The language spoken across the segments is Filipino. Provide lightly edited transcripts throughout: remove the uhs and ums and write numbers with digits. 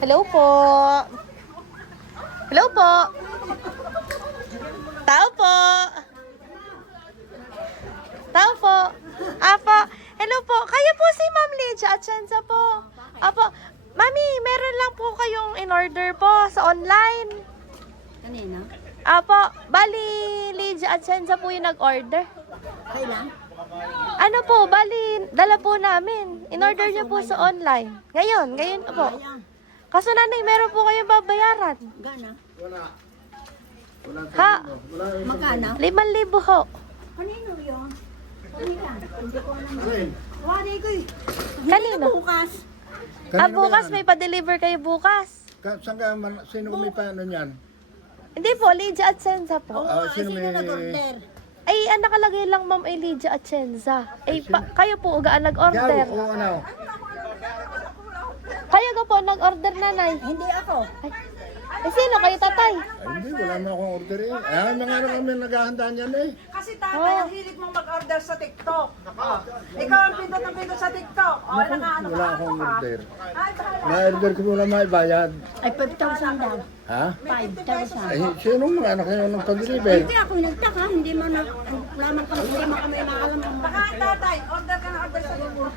Hello po. Hello po. Tao po. Tao po. Apo. Hello po. Kayo po si Ma'am Lydia Atienza po. Apo. Mami, meron lang po kayong in-order po sa online. Kanina? Apo. Bali, Lydia Atienza po yung nag-order. Kailan? Ano po, bali, dala po namin. In-order niyo po sa online. Ngayon po. Kaso nanay, meron po kayong babayaran. Gana? Ha? Magkano? 5,000 ho. Kanino yun? Kanina? Hindi ko alam. Wari ko eh. Kanino? Bukas. Bukas may pa-deliver kayo bukas. Saan ka, sino may paano niyan? Hindi po, Lydia Atienza po. Sino may... nag-order? Ay, ang nakalagay lang ma'am ay Lydia Atienza. Ay, kayo po ugaan nag-order. Yaw, o ano? Kayo ka po nag-order nanay. Hindi ako. Ay, sino kayo tatay? Ay, hindi, wala mo akong order eh. Ay, mga ano kami naghahanda niyan eh. Kasi tatay, ang hilig mong mag-order sa TikTok. Ikaw ang pindot ng pindot sa TikTok. O, nakaano Wala ka? akong order. Ay, bahala. Ma-order ko muna maibayad. Ay, 5,000 daw. Ha? 5,000. Ay, sino mga anak kayo ng pag-deliver? Hindi ako nagtaka. Hindi mo na, wala man kami, hindi mo kami nakaalam. Baka tatay, order ka na order sa TikTok.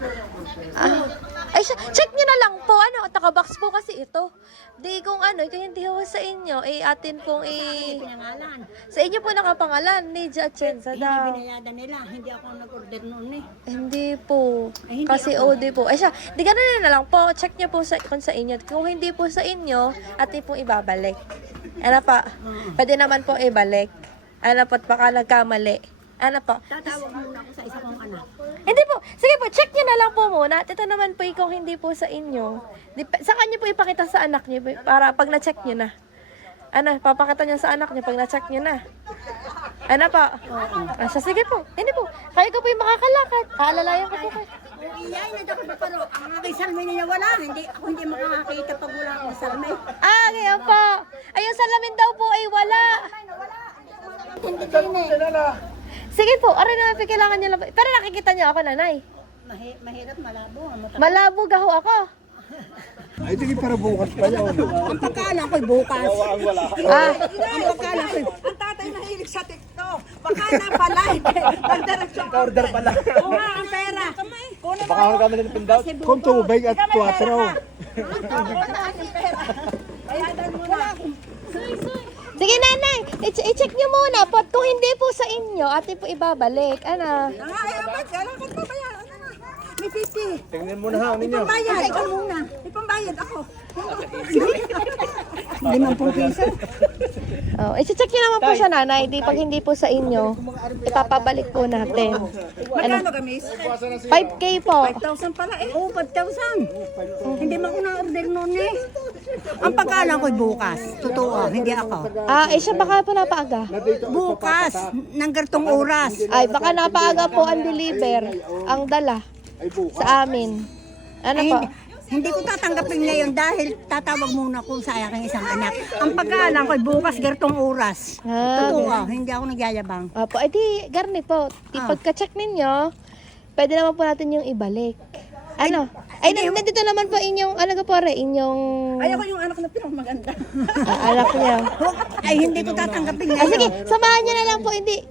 Ay, check nyo na lang po. Ano, taka-box po kasi ito. Di kung ano, kung hindi ho sa inyo, atin pong Pinangalan. sa inyo po nakapangalan, Lydia Atienza Hindi daw. binayadan nila. Hindi ako nag-order noon eh. Hindi po. Ay, hindi Kasi ako. OD po. Ay siya, di ganun na lang po. Check nyo po kung sa inyo. Kung hindi po sa inyo, atin pong ibabalik. Ano pa? Pwede naman po ibalik. Ano po, baka nagkamali. Ano po? Tatawag muna ako sa isa kong anak. Hindi po. Sige po, check nyo na lang po muna. At ito naman po kung hindi po sa inyo. Sa kanya po ipakita sa anak nyo para pag na-check nyo na. Ano, papakita nyo sa anak nyo pag na-check nyo na. Ano po? Sige po. Hindi po. Kayo ko po yung makakalakad. Aalalayan ko po kayo. Iyay na dapat pa pero ang aking salmi niya wala. Ako hindi makakakita pag wala akong salmi. Ngayon po. Ayun, salamin daw po ay wala. Hindi din eh. Sige po, aray naman po kailangan nyo lang. Pero nakikita nyo ako, nanay. Mahirap malabo. Malabo gaho ako. Ay, tingin para bukas pa yun. Ang pagkaalam ko'y bukas. Ang pagkaalam ko'y Ang tatay mahilig sa TikTok. Baka na pala. Mag-direction order pala. Oo nga, ang pera. Kunin mo. Baka kami ng pindot. Kung tubig at 4. Bayadan mo na. Sige, nanay. I-check nyo muna po. Kung hindi po sa inyo, ate po ibabalik. Ano? Ba't? Kailangan ko babayaran. May 50. Tingnan mo na ha, ninyo. Bayad. Ikaw muna. May pambayad ako. 50 piso. I-check nyo naman po siya, nanay. Pag hindi po sa inyo, ipapabalik po natin. Magkano gamis? 5K po. 5,000 pala eh. Oo, 5,000. Hindi mo ko na-order noon eh. Ang pagkaalam ko'y bukas. Totoo, hindi ako. Siya baka po napaaga. Bukas, ng gartong oras. Ay, baka napaaga po ang deliver, ang dala sa amin. Ano Ay, po? hindi ko tatanggapin ngayon dahil tatawag muna ko sa aking isang anak. Ang pagkaalam ko'y bukas, gartong oras. Totoo, hindi ako nagyayabang. Opo, di, garni po. Pagka-check ninyo, pwede naman po natin yung ibalik. Ano? Ay, nandito naman po inyong, ano ka po rin, inyong Ayoko yung anak na pinakamaganda. anak niya. Ay, hindi ko tatanggapin ngayon. Sige, samahan niyo na lang po, hindi.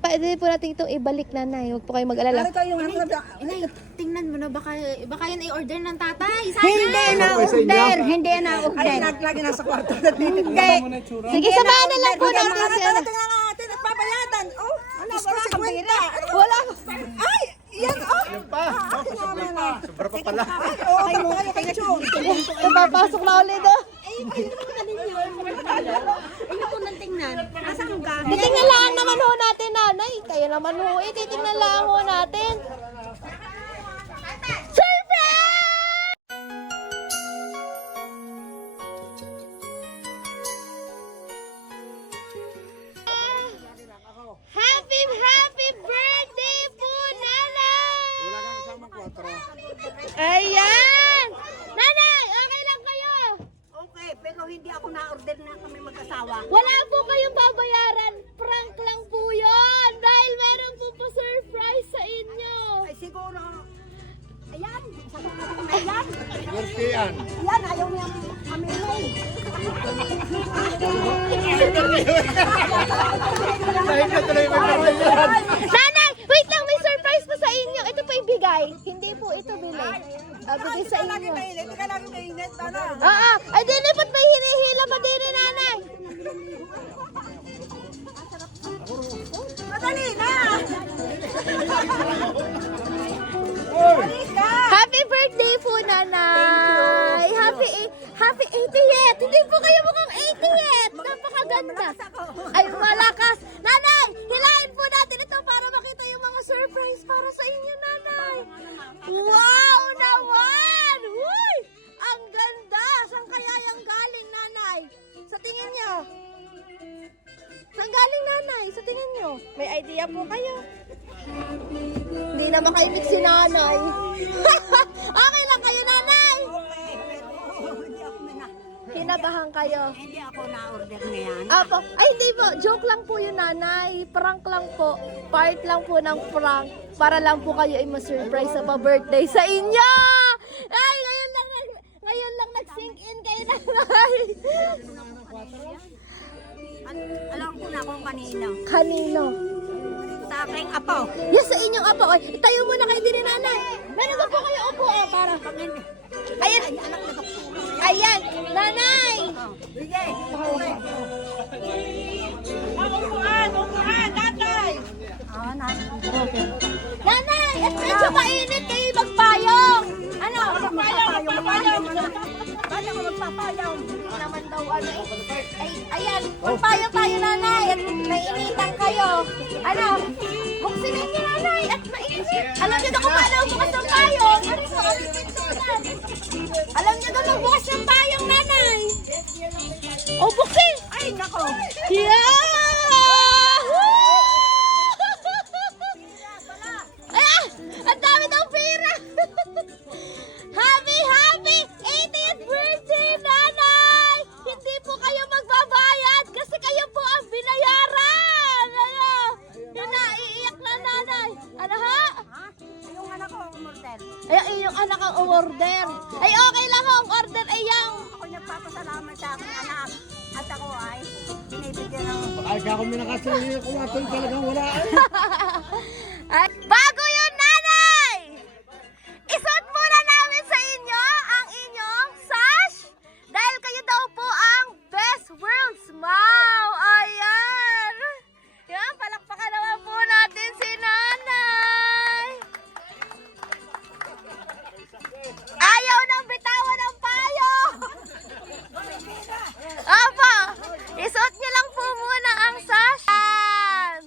Pwede po natin itong ibalik, nanay. Huwag po kayo mag-alala. Ikaw yung anak na Inay, tingnan mo na baka yan i-order ng tatay. Hindi na order, hindi na ay order. lagi nasa kwarto. Hindi. Sige, samahan na lang po natin si ano. Tingnan natin at babayadan. Oh, Diyos ko, 50. Wala. Ay, yan oh. Akin naman na. Sobra pa pala. Oo, tayo kayo chong. Papasok na ulit oh. Ano ko nang tingnan? Asan ang gamit? Titingnan lang naman ho natin, nanay. Kayo naman ho, titingnan lang ho natin. Surprise! Happy birthday po, nanay! Wala kang kasamang 4. Ayan! Nanay, okay lang kayo? Okay, pero hindi ako na-order na kami mag-asawa. Wala po kayong babayaran. Prank lang po yun. Dahil meron po pa surprise sa inyo. Ay siguro, ayan, sabi natin ayan. Turkian. Yan, ayaw niya aminin. Nanay, wait lang, may surprise po sa inyo. Ito po ibigay. Hindi po ito bili. Bigay sa inyo. Hindi ka lagi mainit, ano? Oo, ay di ba't may hinihila pa din ni nanay? Madali na! Happy birthday po, nanay! Happy 80th! Hindi po kayo mukhang 80th! Napakaganda! Ay, malakas! Nanay, hilahin po natin ito para makita yung mga surprise para sa inyo, nanay! Wow naman! Uy! Ang ganda! Saan kaya yung galing, nanay? Sa tingin niyo? Saan galing, nanay? Sa tingin niyo? May idea po kayo? Hindi na makaimik si nanay. Okay lang kayo, nanay? Hindi ako Kinabahan kayo. Hindi ako na-order na yan. Apo. Ay, hindi po. Joke lang po yun, nanay. Prank lang po. Part lang po ng prank. Para lang po kayo ay ma-surprise sa pa-birthday sa inyo. Ay, ngayon lang nag-sink in kayo, nanay. Alam ko na kung kanino. Kanino? Sa aking apo. Yes, sa inyong apo. Ay, itayo muna kayo din ni nanay. Meron ba po kayo upo para? Ayan. Anak na doktora. Ayan. Nanay. Sige. Upuan, tatay! Ah, na. Nanay, at medyo mainit kayo magpayong. Ano? Magpapayong. Paano ko magpapayong? Hindi naman daw ano eh. Ay, ayan. Magpayong tayo, nanay. At nainitan kayo. Ano? Buksin ninyo, nanay. At mainit. Alam niyo na kung paano bukas ng payong. Ano po? Alam niyo na magbukas ng payong, nanay. O, buksin. Ay, nako. Yeah! Ah! Ang dami ng pera! Happy 80th birthday, nanay! Hindi po kayo magbabayad kasi kayo po ang binayaran! Ano? Yun na, iiyak na, nanay. Ano ha? Ha? Yung anak ko, umorder. Ay, iyong anak ang umorder. Ay, okay lang ho, ang order ay yang. Ako nagpapasalamat sa aking anak. At ako ay binibigyan ng... Bakit ka kami nakasali kumatol talagang wala eh. Ay, bago yun, nanay! Isuot muna namin sa inyo ang inyong sash dahil kayo daw po ang Best World Mom. Ayan! Yan, palakpakan naman po natin si nanay. Ayaw nang bitawan ng payo. Apa, isuot niyo lang po muna ang sash. Ayan.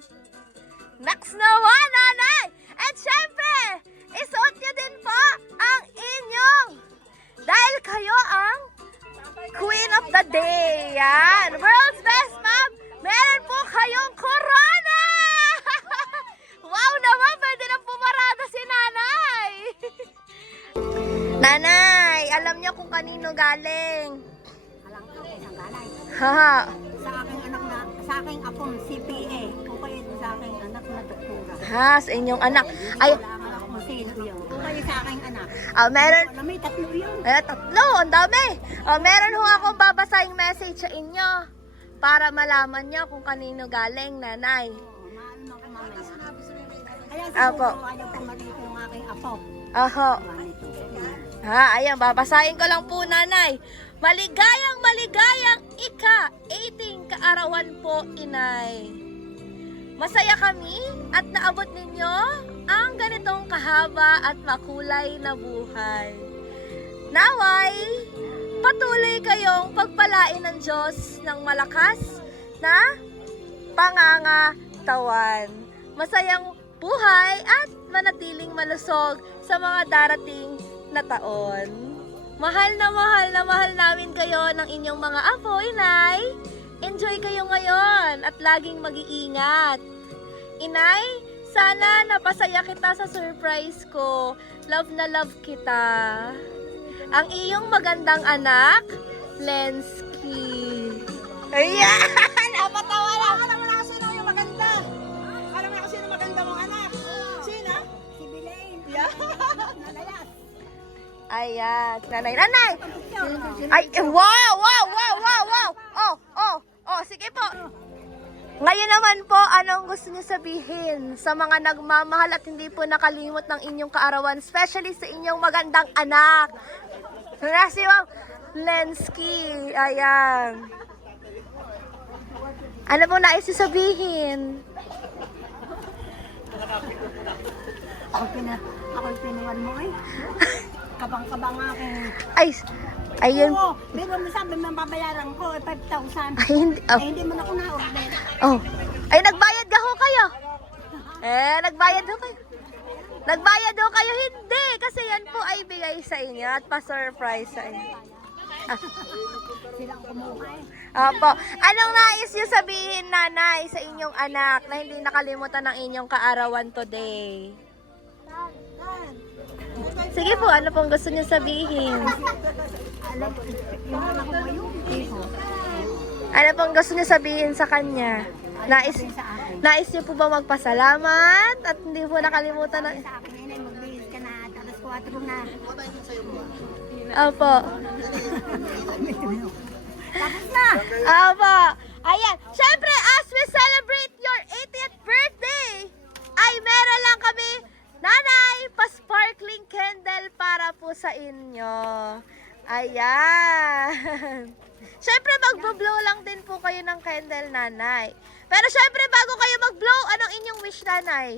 Next naman, nanay! At syempre, isuot niyo din po ang inyong dahil kayo ang Queen of the Day. Yan. World's Best Mom, meron po kayong corona! Wow naman, pwede na pumarada si nanay. Nanay, alam niyo kung kanino galing. Alam ko isang galay. Haha. Sa aking anak na, sa aking apong CPA. O kaya sa aking anak na doktora. Ha, sa inyong anak. Ay, Wala nga ako kung sino yun. O kaya sa aking anak. meron. Alam mo, tatlo yun. Tatlo, ang dami. Meron ho akong babasahing message sa inyo para malaman niyo kung kanino galing, nanay. Oo, maano ako mamaya. Kaya Apo. siguro ayaw pumarito yung aking apo. Oho. Ganito. Ha, ayan, babasahin ko lang po, nanay. Maligayang ika-18 kaarawan po, inay. Masaya kami at naabot ninyo ang ganitong kahaba at makulay na buhay. Naway, patuloy kayong pagpalain ng Diyos ng malakas na pangangatawan. Masayang buhay at manatiling malusog sa mga darating na taon. Mahal na mahal namin kayo ng inyong mga apo, inay. Enjoy kayo ngayon at laging mag-iingat. Inay, sana napasaya kita sa surprise ko. Love na love kita. Ang iyong magandang anak, Lensky. Ayan! Napatawa lang. Alam mo na kasi sino yung maganda. Alam mo na kasi sino maganda mong anak. Sino? Si Bilain. Yeah. Nalayas. Ayan, nanay. Nanay! Ay, wow! Oh, sige po. Ngayon naman po, anong gusto niyo sabihin sa mga nagmamahal at hindi po nakalimot ng inyong kaarawan, especially sa inyong magandang anak? Na si Ma'am Lensky. Ayan. Ano po nais niyo sabihin? Ako'y pinuwan mo eh. Kabang-kabang ako. Ayun. Oo, pero sabi mo babayaran ko, 5,000. Ay, hindi. Oh. Eh, hindi mo na ako na-order. Oh. Ay, nagbayad ka ho kayo. Nagbayad ho kayo. Nagbayad ho kayo, hindi. Kasi yan po ay bigay sa inyo at pa-surprise sa inyo. Sila ang kumuha eh. Opo. Anong nais niyo sabihin, nanay, sa inyong anak na hindi nakalimutan ng inyong kaarawan today? Sige po, ano pong gusto niyo sabihin? Alam, yung anak ko ngayon, iho. Ano pong gusto niyo sabihin sa kanya? Nais niyo po ba magpasalamat at hindi po nakalimutan ng... Sa akin yun ay magbihis ka na, tapos 4 na. Opo. Tapos na! Opo. Ayan. Siyempre, as we celebrate your 80th birthday, ay meron lang kami, nanay, pa-sparkling candle para po sa inyo. Ayan. Siyempre, mag-blow lang din po kayo ng candle, nanay. Pero siyempre, bago kayo mag-blow, anong inyong wish, nanay?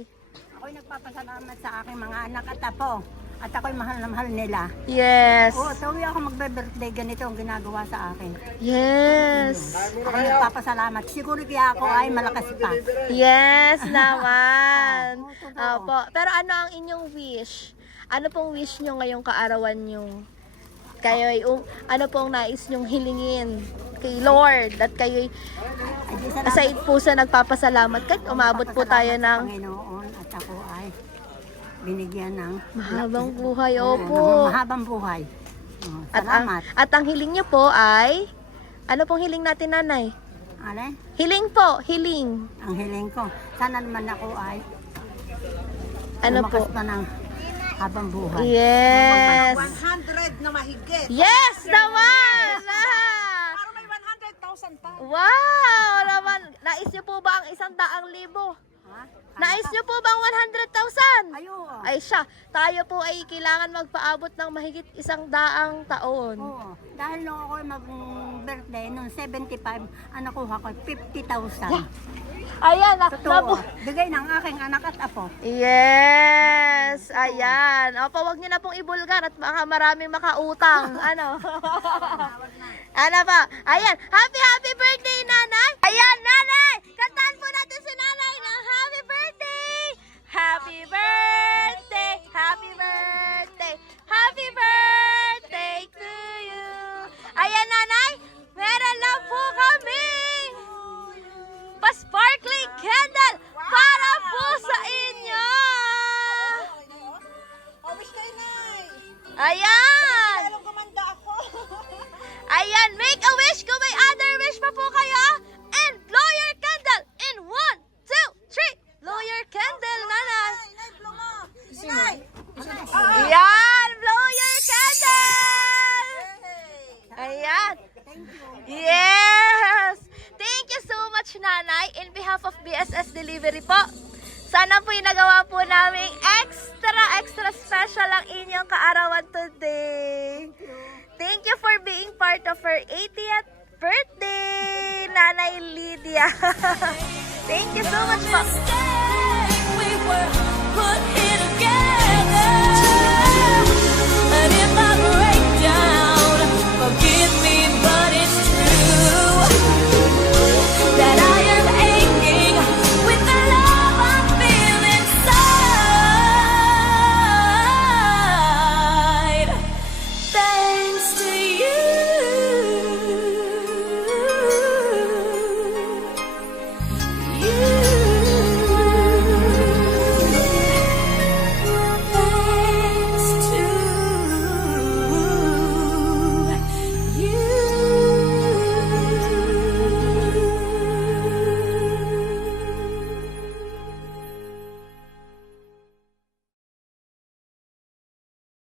Ako'y nagpapasalamat sa aking mga anak at apo. At ako'y mahal na mahal nila. Yes. Oo, tuwi ako magbe-birthday, ganito ang ginagawa sa akin. Yes. Ako nagpapasalamat. Siguro kaya ako ay malakas pa. Yes naman. Opo. Pero ano ang inyong wish? Ano pong wish nyo ngayong kaarawan nyo? Kayo ay, ano pong nais nyong hilingin kay Lord? At kayo Ay, di salamat aside po sa nagpapasalamat, kahit umabot po tayo sa ng Panginoon at ako ay binigyan ng mahabang buhay. ng Opo. mahabang buhay. Oh, At ang, salamat. at ang hiling nyo po ay, ano pong hiling natin, nanay? Alin? Hiling po, hiling. Ang hiling ko. Sana naman ako ay Ano lumakas po? pa ng habang buhay. Yes. 100 na mahigit. Yes naman! Ah! Para may 100,000 pa. Wow! Naman, nais nyo po ba ang 100,000? Ha? Nais nyo po bang 100,000? Ayo. Ay siya, tayo po ay kailangan magpaabot ng mahigit 100 taon. Oo. Dahil nung ako mag-birthday, nung 75, ang nakuha ko 50,000. Ayan, Totoo. Bigay ng aking anak at apo. Yes, ayan. Opo, wag niyo na pong ibulgar at baka maraming makautang. Ano? Ano pa? Ayan, happy birthday, nanay! Ayan, nanay! Kantahan po natin si nanay ng happy birthday! Happy birthday! Happy birthday! Happy birthday to you! Ayan, nanay! Meron lang po kami! Pa-sparkling candle para po sa inyo! Oh, wish kay Nay. Ayan! Lalong kumanda ako. Ayan, make a wish kung may other wish pa po kayo. And blow your candle in 1, 2, 3. Blow your candle, nanay. Nay, blow mo. Nay. Ayan, blow your candle. Ayan. Yes. Thank you so much, nanay. In behalf of BSS Delivery po. Sana po yung nagawa po namin extra special ang inyong kaarawan today. Thank you for being part of her 80th birthday, Nanay Lydia. Thank you so much po. We were